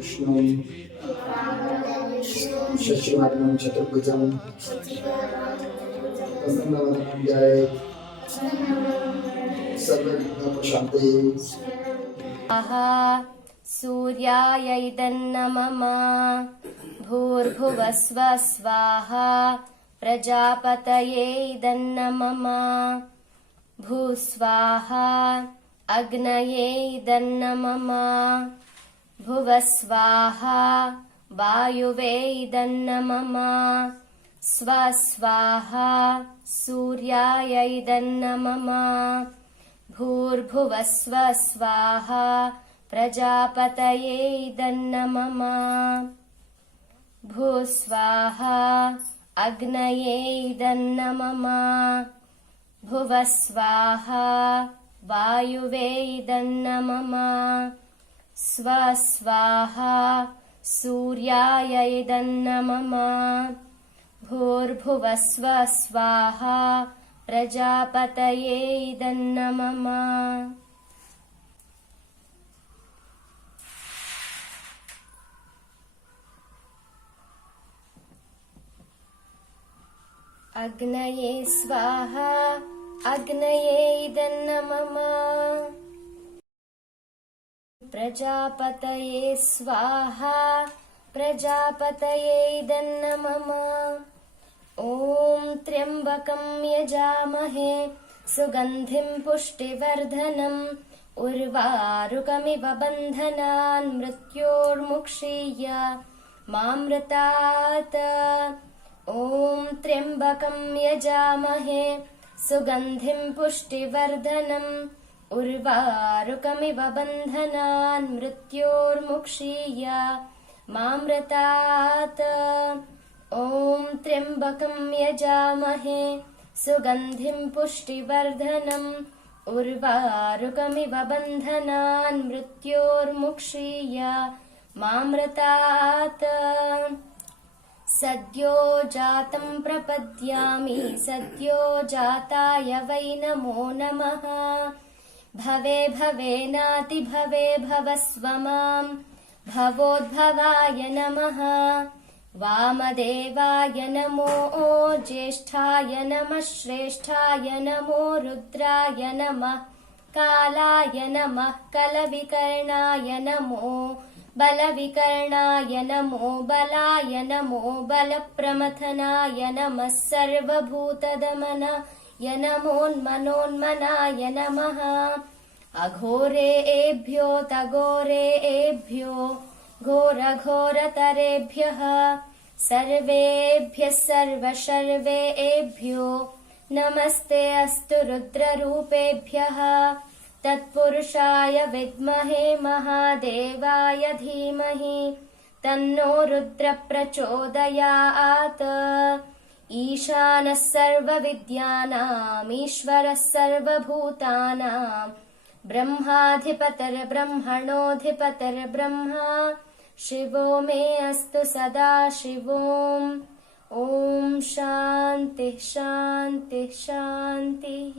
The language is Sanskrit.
विष्णुं शशिवर्णं चतुर्भुजं प्रसन्नवदनं ध्यायेत् सर्वविघ्नोपशान्तये स्वाहा सूर्याय भूर्भुवस्व स्वाहा प्रजापतये भूस्वाहा अग्नये इदन्नमम भुवस्वाहा वायुवे इदन्नमम स्वस्वाहा सूर्याय इदन्नमम भूर्भुवस्व स्वाहा प्रजापतये इदन्नमम भूस्वाहा अग्नये इदन्नमम भुवस्वाहा वायुवे इदन्नमम स्वस्वाहा सूर्याय इदन्नमम। भूर्भुवस्व स्वाहा प्रजापतये अग्नये स्वाहा अग्नये इदन्नमम प्रजापतये स्वाहा प्रजापतये इदन्नमम ॐ त्र्यम्बकं यजामहे सुगन्धिं पुष्टिवर्धनम् उर्वारुकमिव बन्धनान् मृत्योर्मुक्षीय मामृतात्। ॐ त्र्यम्बकं यजामहे सुगन्धिं पुष्टिवर्धनम् उर्वारुकमिव बन्धनान् मृत्योर्मुक्षीय मामृतात्। ॐ त्र्यम्बकं यजामहे सुगन्धिं पुष्टिवर्धनम् उर्वारुकमिव बन्धनान् मृत्योर्मुक्षीय मामृतात्। सद्यो जातं प्रपद्यामि सद्यो जाताय वै नमो नमः भवे भवेनातिभवे भवस्व माम् भवोद्भवाय नमः। वामदेवाय नमो ज्येष्ठाय नमः श्रेष्ठाय नमो रुद्राय नमः कालाय नमः कलविकर्णाय नमो बलविकर्णाय नमो बलाय नमो बलप्रमथनाय नमः सर्वभूतदमनाय नमोन्मनोन्मनाय नमः। अघोरेभ्यो तघोरेभ्यो घोरघोरतरेभ्यः। सर्वेभ्यः सर्वशर्वेभ्यो नमस्ते अस्तु रुद्ररूपेभ्यः। तत्पुरुषाय विद्महे महादेवाय धीमहि तन्नो रुद्रप्रचोदयात् ईशानः सर्वविद्यानामीश्वरः सर्वभूतानाम् ब्रह्माधिपतिर्ब्रह्मणोऽधिपतिर्ब्रह्मा शिवो मे अस्तु सदा शिवोम्। ॐ शान्तिः शान्तिः शान्तिः